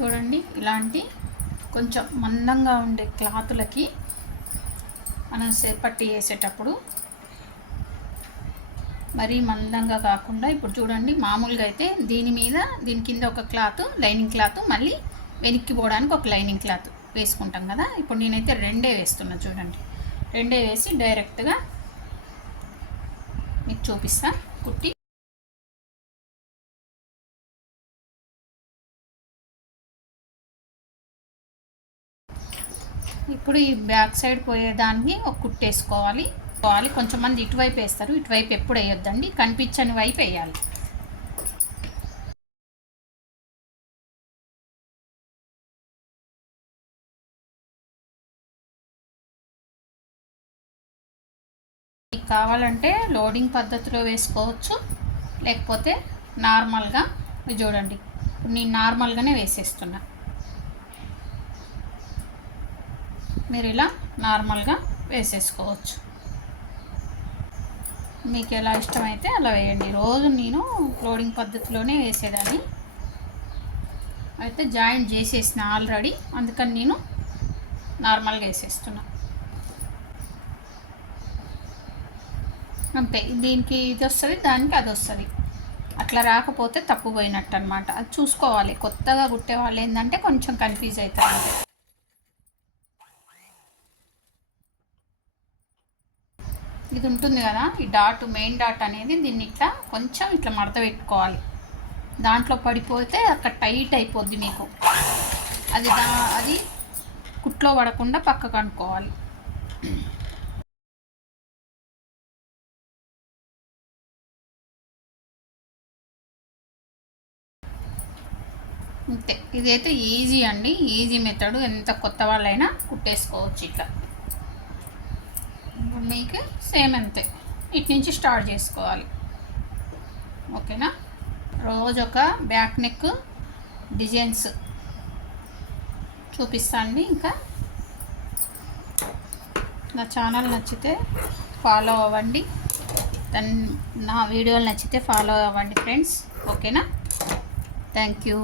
చూడండి ఇలాంటి కొంచెం మందంగా ఉండే క్లాతులకి మనం సేపట్టి వేసేటప్పుడు మరీ మందంగా కాకుండా ఇప్పుడు చూడండి మామూలుగా అయితే దీని మీద దీని కింద ఒక క్లాత్ లైనింగ్ క్లాత్ మళ్ళీ వెనక్కి పోవడానికి ఒక లైనింగ్ క్లాత్ వేసుకుంటాం కదా. ఇప్పుడు నేనైతే రెండే వేస్తున్నా చూడండి. రెండే వేసి డైరెక్ట్గా మీకు చూపిస్తా. కుట్టి ఇప్పుడు ఈ బ్యాక్ సైడ్ పోయేదాన్ని ఒక కుట్టేసుకోవాలి. పోవాలి కొంచెం మంది ఇటువైపు వేస్తారు. ఇటువైపు ఎప్పుడు వేయొద్దండి. కనిపించని వైపు వేయాలి. మీకు కావాలంటే లోడింగ్ పద్ధతిలో వేసుకోవచ్చు. లేకపోతే నార్మల్గా ఇది చూడండి. నేను నార్మల్గానే వేసేస్తున్నా. మీరు ఇలా నార్మల్గా వేసేసుకోవచ్చు. మీకు ఎలా ఇష్టమైతే అలా వేయండి. రోజు నేను లోడింగ్ పద్ధతిలోనే వేసేదాన్ని. అయితే జాయింట్ చేసేసిన ఆల్రెడీ అందుకని నేను నార్మల్గా వేసేస్తున్నా. అంతే దీనికి ఇది వస్తుంది దానికి అది వస్తుంది. అట్లా రాకపోతే తప్పు పోయినట్టు అనమాట అది చూసుకోవాలి. కొత్తగా కుట్టే వాళ్ళు ఏంటంటే కొంచెం కన్ఫ్యూజ్ అవుతారు ఇది ఉంటుంది కదా ఈ డాట్ మెయిన్ డాట్ అనేది దీన్ని ఇట్లా కొంచెం ఇట్లా మడత పెట్టుకోవాలి. దాంట్లో పడిపోతే అక్కడ టైట్ అయిపోద్ది మీకు. అది దా అది కుట్లో పడకుండా పక్కకు అనుకోవాలి. అంతే. ఇదైతే ఈజీ అండి. Easy method. ఎంత కొత్త వాళ్ళైనా కుట్టేసుకోవచ్చు ఇట్లా. ఇప్పుడు మీకు సేమ్ అంతే. ఇటు నుంచి స్టార్ట్ చేసుకోవాలి. ఓకేనా? రోజు ఒక బ్యాక్ నెక్ డిజైన్స్ చూపిస్తాను ఇంకా. నా ఛానల్ నచ్చితే ఫాలో అవ్వండి. దన్ నా వీడియోలు నచ్చితే ఫాలో అవ్వండి ఫ్రెండ్స్. ఓకేనా? Thank you.